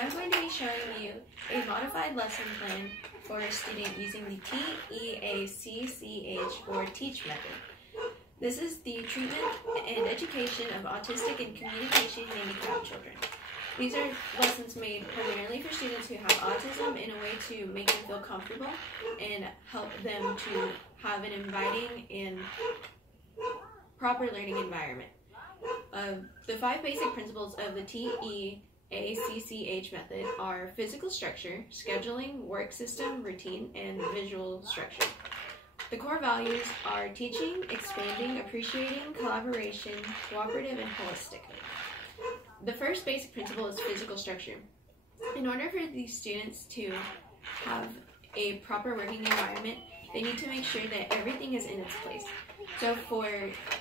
I'm going to be showing you a modified lesson plan for a student using the TEACCH or TEACCH method. This is the treatment and education of autistic and communication handicapped children. These are lessons made primarily for students who have autism in a way to make them feel comfortable and help them to have an inviting and proper learning environment. The 5 basic principles of the TEACCH method are physical structure, scheduling, work system, routine, and visual structure. The core values are teaching, expanding, appreciating, collaboration, cooperative, and holistic. The first basic principle is physical structure. In order for these students to have a proper working environment, they need to make sure that everything is in its place. So for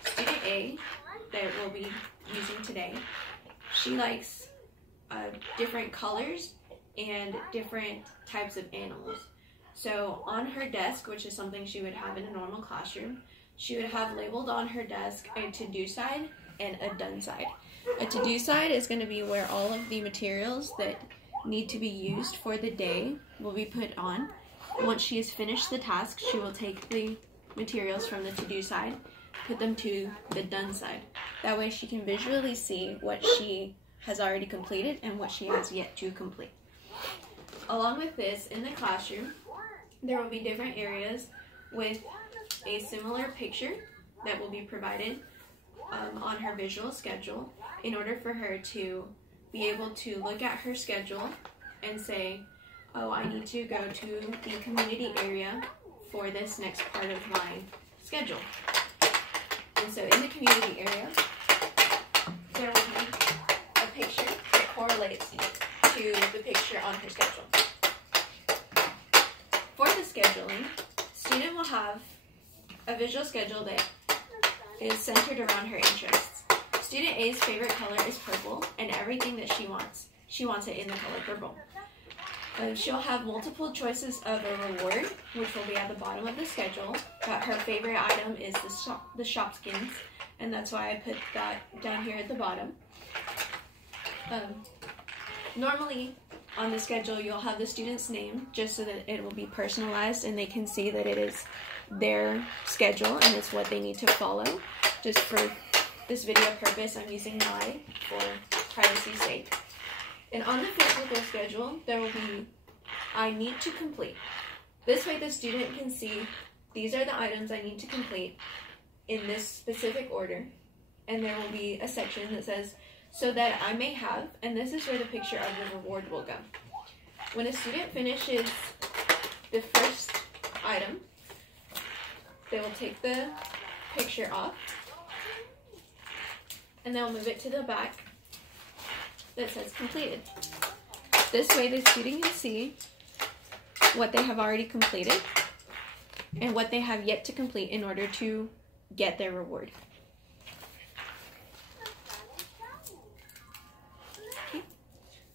student A that we'll be using today, she likes different colors and different types of animals. So on her desk, which is something she would have in a normal classroom, she would have labeled on her desk a to-do side and a done side. A to-do side is going to be where all of the materials that need to be used for the day will be put on. Once she has finished the task, she will take the materials from the to-do side, put them to the done side. That way she can visually see what she has already completed and what she has yet to complete. Along with this, in the classroom, there will be different areas with a similar picture that will be provided on her visual schedule in order for her to be able to look at her schedule and say, oh, I need to go to the community area for this next part of my schedule. And so in the community area, there will be a picture that correlates to the picture on her schedule. For the scheduling, student will have a visual schedule that is centered around her interests. Student A's favorite color is purple, and everything that she wants it in the color purple. She'll have multiple choices of a reward, which will be at the bottom of the schedule, but her favorite item is the shop skins, and that's why I put that down here at the bottom. Normally, on the schedule, you'll have the student's name, just so that it will be personalized and they can see that it is their schedule and it's what they need to follow. Just for this video purpose, I'm using mine for privacy's sake. And on the physical schedule, there will be, I need to complete. This way the student can see, these are the items I need to complete in this specific order. And there will be a section that says, so that I may have, and this is where the picture of the reward will go. When a student finishes the first item, they will take the picture off, and they'll move it to the back that says completed. This way the student can see what they have already completed and what they have yet to complete in order to get their reward. Okay.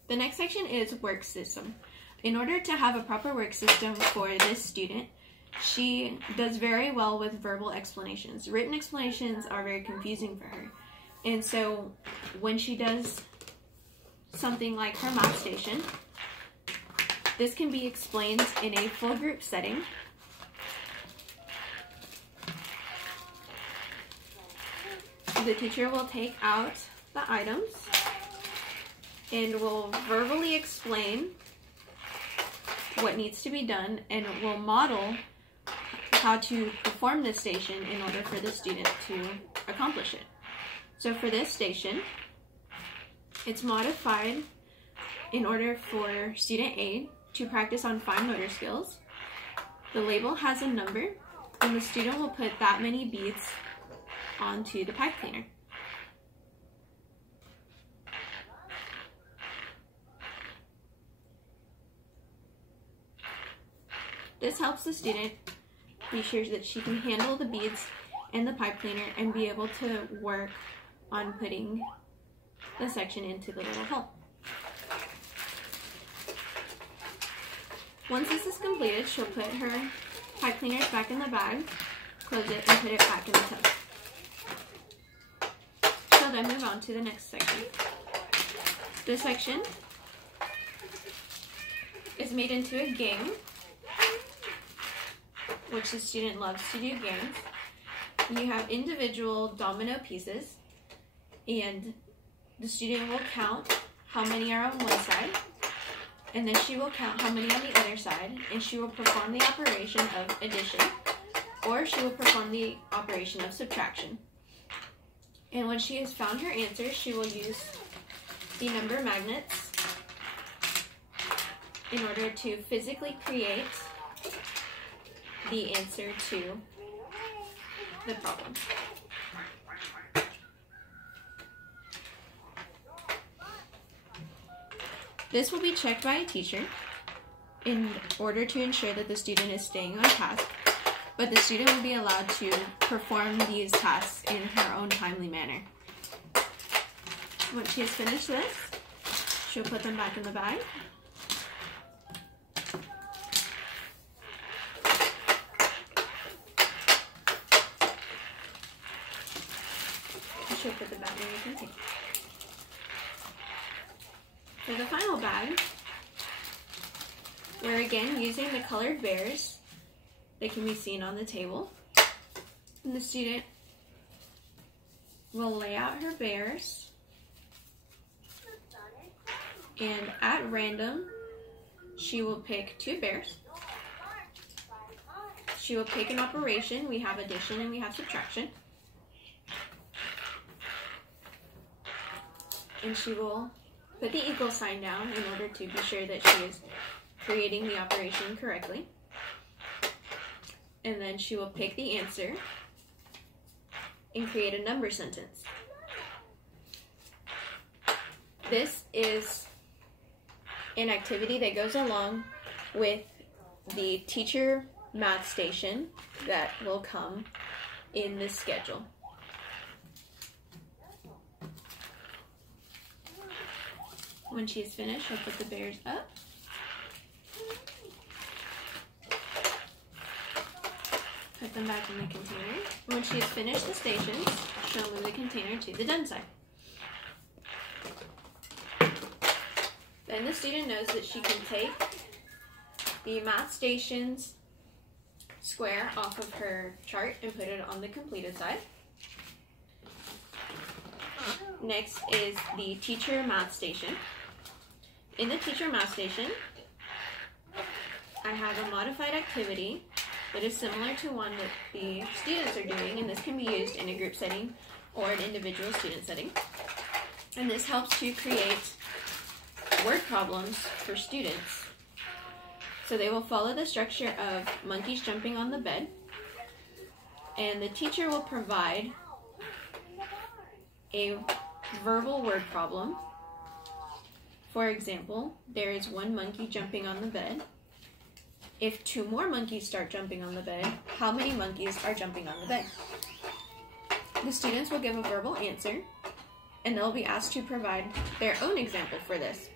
The next section is work system. In order to have a proper work system for this student, she does very well with verbal explanations. Written explanations are very confusing for her. And so when she does something like her math station, this can be explained in a full group setting. The teacher will take out the items and will verbally explain what needs to be done and will model how to perform this station in order for the student to accomplish it. So for this station, it's modified in order for student A to practice on fine motor skills. The label has a number, and the student will put that many beads onto the pipe cleaner. This helps the student be sure that she can handle the beads and the pipe cleaner and be able to work on putting the section into the little hole. Once this is completed, she'll put her pipe cleaners back in the bag, close it, and put it back in the tub. She'll then move on to the next section. This section is made into a game, which the student loves to do games. You have individual domino pieces, and the student will count how many are on one side, and then she will count how many on the other side, and she will perform the operation of addition, or she will perform the operation of subtraction. And when she has found her answer, she will use the number magnets in order to physically create the answer to the problem. This will be checked by a teacher in order to ensure that the student is staying on task, but the student will be allowed to perform these tasks in her own timely manner. Once she has finished this, she'll put them back in the bag. She'll put the bag in the container. For the final bag, we're again using the colored bears that can be seen on the table. And the student will lay out her bears, and at random, she will pick 2 bears. She will pick an operation. We have addition and we have subtraction. And she will put the equal sign down in order to be sure that she is creating the operation correctly. And then she will pick the answer and create a number sentence. This is an activity that goes along with the teacher math station that will come in this schedule. When she is finished, she'll put the bears up. Put them back in the container. When she has finished the stations, she'll move the container to the done side. Then the student knows that she can take the math stations square off of her chart and put it on the completed side. Next is the teacher math station. In the teacher math station, I have a modified activity that is similar to one that the students are doing, and this can be used in a group setting or an individual student setting. And this helps to create word problems for students. So they will follow the structure of monkeys jumping on the bed, and the teacher will provide a verbal word problem. For example, there is 1 monkey jumping on the bed. If 2 more monkeys start jumping on the bed, how many monkeys are jumping on the bed? The students will give a verbal answer, and they'll be asked to provide their own example for this.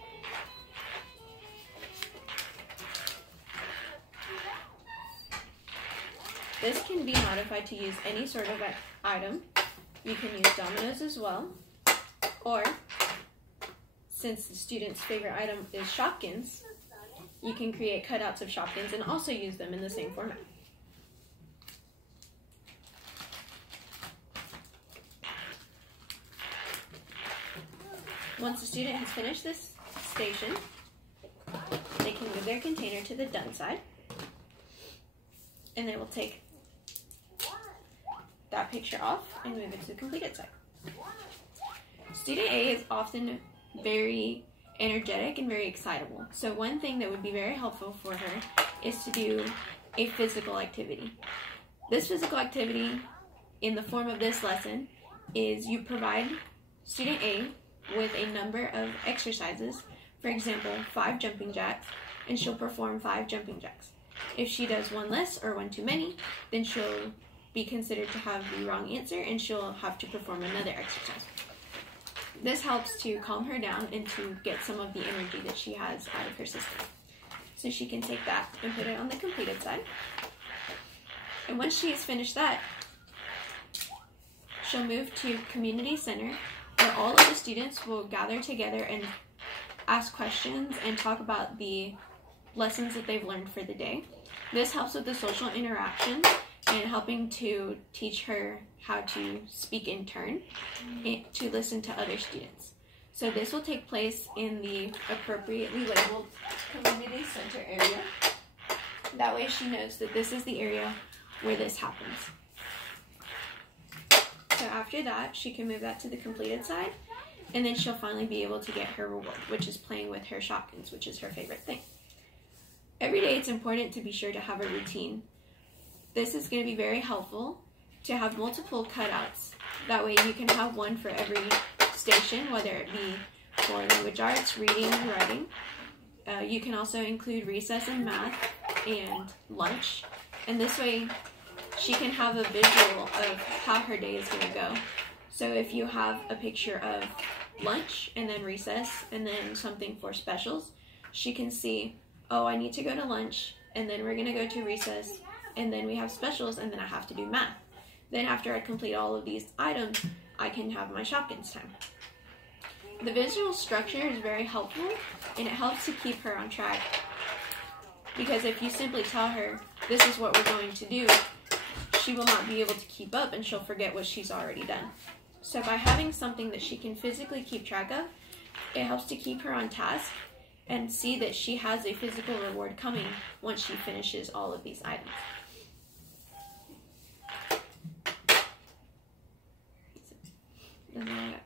This can be modified to use any sort of item. You can use dominoes as well, or since the student's favorite item is Shopkins, you can create cutouts of Shopkins and also use them in the same format. Once the student has finished this station, they can move their container to the done side, and they will take that picture off and move it to the completed side. Student A is often very energetic and very excitable. So one thing that would be very helpful for her is to do a physical activity. This physical activity in the form of this lesson is you provide student A with a number of exercises, for example, 5 jumping jacks, and she'll perform 5 jumping jacks. If she does 1 less or 1 too many, then she'll be considered to have the wrong answer and she'll have to perform another exercise. This helps to calm her down and to get some of the energy that she has out of her system. So she can take that and put it on the completed side. And once she has finished that, she'll move to Community Center, where all of the students will gather together and ask questions and talk about the lessons that they've learned for the day. This helps with the social interaction and helping to teach her how to speak in turn and to listen to other students. So this will take place in the appropriately labeled community center area. That way she knows that this is the area where this happens. So after that, she can move that to the completed side, and then she'll finally be able to get her reward, which is playing with her Shopkins, which is her favorite thing. Every day it's important to be sure to have a routine. This is going to be very helpful to have multiple cutouts. That way you can have one for every station, whether it be for language arts, reading, and writing. You can also include recess and math and lunch. And this way she can have a visual of how her day is going to go. So if you have a picture of lunch and then recess and then something for specials, she can see, oh, I need to go to lunch, and then we're going to go to recess, and then we have specials, and then I have to do math. Then after I complete all of these items, I can have my Shopkins time. The visual structure is very helpful, and it helps to keep her on track. Because if you simply tell her, this is what we're going to do, she will not be able to keep up, and she'll forget what she's already done. So by having something that she can physically keep track of, it helps to keep her on task and see that she has a physical reward coming once she finishes all of these items. Then I got